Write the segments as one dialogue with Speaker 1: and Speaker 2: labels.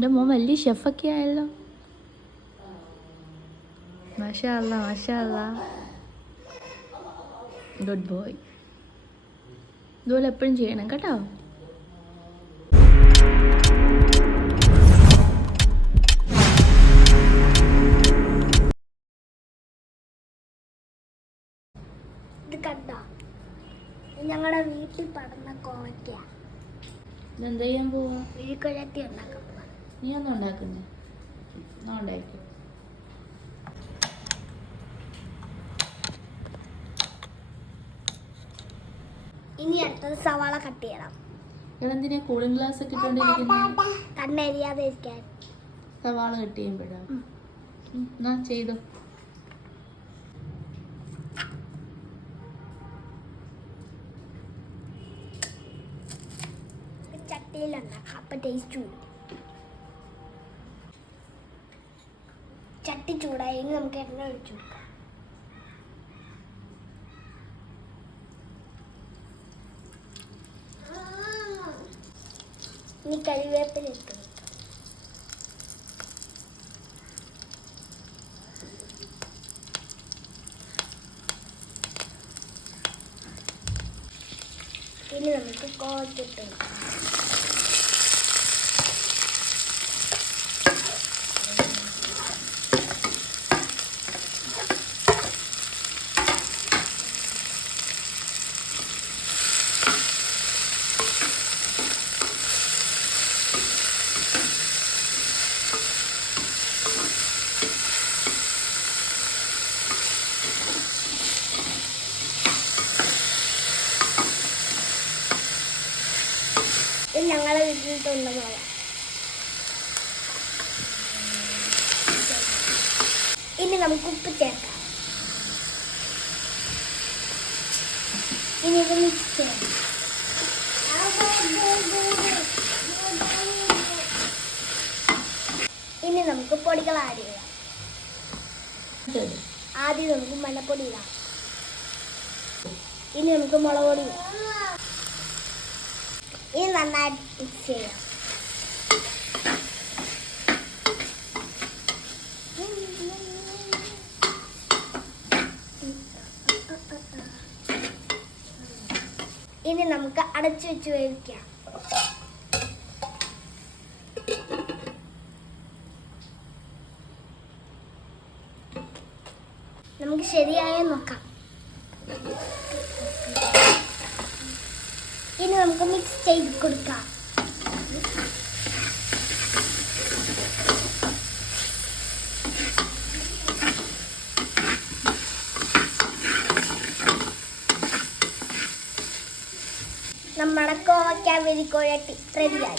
Speaker 1: എന്റെ മോൻ വലിയ ഷെഫൊക്കെ ആയല്ലോ. മാഷാ അല്ല മാഷാ അല്ല ഗുഡ് ബോയ് ഇതുപോലെ എപ്പോഴും ചെയ്യണം കേട്ടോ.
Speaker 2: ഇത് കണ്ടോ? ഞങ്ങളുടെ വീട്ടിൽ പടന്ന കോവയ്ക്ക.
Speaker 1: ഇതെന്ത് ചെയ്യാൻ പോവാ?
Speaker 2: വീഴ്ക്കുഴത്തി ഉണ്ടാക്കാൻ പോവാ.
Speaker 1: നീ ഒന്നും ഉണ്ടാക്കുന്നേ എന്നാ ഉണ്ടായിരിക്കും
Speaker 2: ഇനി അടുത്തത് സവാള കട്ട് ചെയ്യണം.
Speaker 1: എന്തിനാ കൂളിംഗ് ഗ്ലാസ് ഒക്കെ
Speaker 2: കണ്ണെരിയാതെ ഇരിക്കാൻ
Speaker 1: സവാള കട്ട് ചെയ്യുമ്പോഴാ?
Speaker 2: ചെയ്തു
Speaker 1: എന്നാ ചെയ്തോ.
Speaker 2: ചട്ടിയിലുണ്ടാക്കാം അപ്പൊ ടേസ്റ്റ് കൂടും ചട്ടി ചൂടായി ഇനി നമുക്ക് എണ്ണ ഒഴിച്ചു ഇനി കരിവേപ്പില ഇട്ട് ഇനി നമുക്ക് കോച്ചിട്ട് കൊടുക്കാം. ഇത് ഞങ്ങളുടെ വീട്ടിൽ തൊണ്ടമുളക ഇനി നമുക്ക് ഉപ്പ് ചേർക്കാം. ഇനി മിക്സ് ചെയ്യാം. ഇനി നമുക്ക് പൊടികൾ ആഡ് ചെയ്യാം. ആദ്യം നമുക്ക് മഞ്ഞപ്പൊടി ഇടാം. ഇനി നമുക്ക് മുളക് പൊടി ഇനി നന്നായി മിക്സ് ചെയ്യാം ഇനി നമുക്ക് അടച്ചു വെച്ച് വേവിക്കാം. നമുക്ക് ശരിയായ നോക്കാം. ഇനി നമുക്ക് മിക്സ് ചെയ്ത് കൊടുക്കാം. നമ്മുടെ കോവയ്ക്ക വെരിക്കോഴട്ടി റെഡിയായി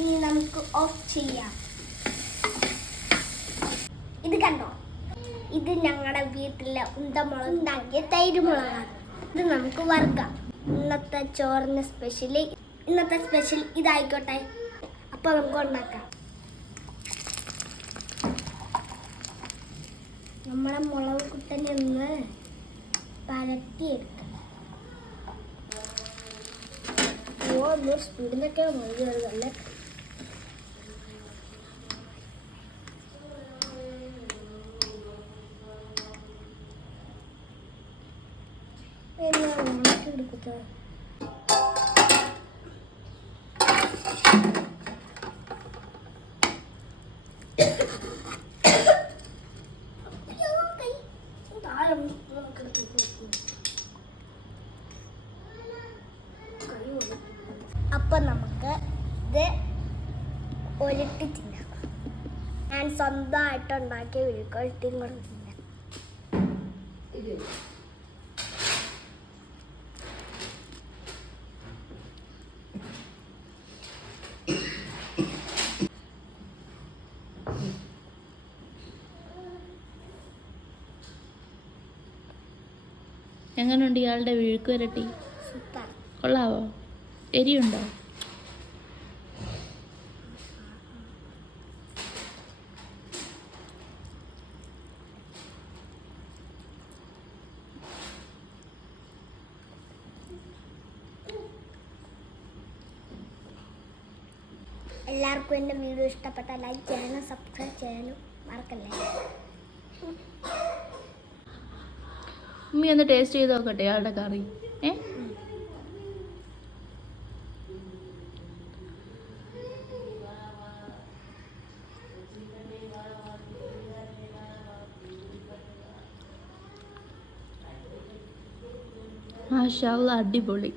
Speaker 2: ഇനി നമുക്ക് ഓഫ് ചെയ്യാം. ഇത് കണ്ടോ? ഇത് ഞങ്ങളുടെ വീട്ടിലെ ഉണ്ടമുളക് ഉണ്ടാക്കിയ തൈര് മുളകാണ് ഇത് നമുക്ക് വറുക്കാം. ഇന്നത്തെ ചോറിന് സ്പെഷ്യൽ ഇന്നത്തെ സ്പെഷ്യൽ ഇതായിക്കോട്ടെ. അപ്പൊ നമുക്ക് ഉണ്ടാക്കാം. നമ്മളെ മുളക് കുട്ടനെ ഒന്ന് പരത്തിയെടുക്കാം. ഓ സ്പീഡിലൊക്കെ മുഴുവൻ അല്ലേ ഉണക്കിയെടുക്കട്ടെ അപ്പൊ നമുക്ക് ഇത് ഒലിട്ട് തിന്നാം ഞാൻ സ്വന്തമായിട്ട് ഉണ്ടാക്കിയ വിഴുക്കൊലിട്ടും കൂടെ തിന്നാം
Speaker 1: എങ്ങനെയുണ്ട് ഇയാളുടെ വിഴുക്ക് വരട്ടി? കൊള്ളാവോ? എരിയുണ്ടോ?
Speaker 2: എല്ലാവർക്കും എന്റെ വീഡിയോ ഇഷ്ടപ്പെട്ട ലൈക്ക് ചെയ്യാനും സബ്സ്ക്രൈബ് ചെയ്യാനും മറക്കല്ലേ?
Speaker 1: ഉമ്മി ഒന്ന് ടേസ്റ്റ് ചെയ്ത് നോക്കട്ടെ ആളുടെ കറി. ഏ? മാഷാ അല്ലാ, അടിപൊളി.